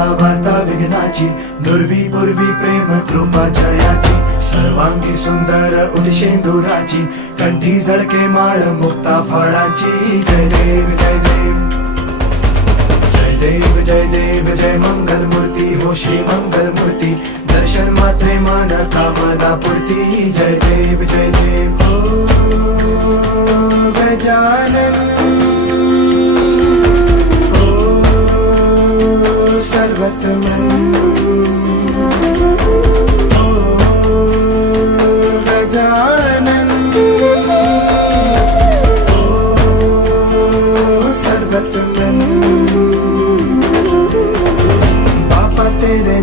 आता वार्ता विघ्नाची, दुर्वी पूर्वी प्रेम कृपा जयाची, सर्वांगी सुंदर उदिशेंदुराची, कंठी झळके माळ मुक्ता फळाची. जय देव जय देव जय देव जय देव जय मंगल मूर्ती हो श्री मंगल मूर्ती, दर्शन मात्रे मन कामना पूर्ती. जय देव जय देव ओ गजानन ओ सर्वतमन ओ गजानन ओ सर्वतमन. तेरे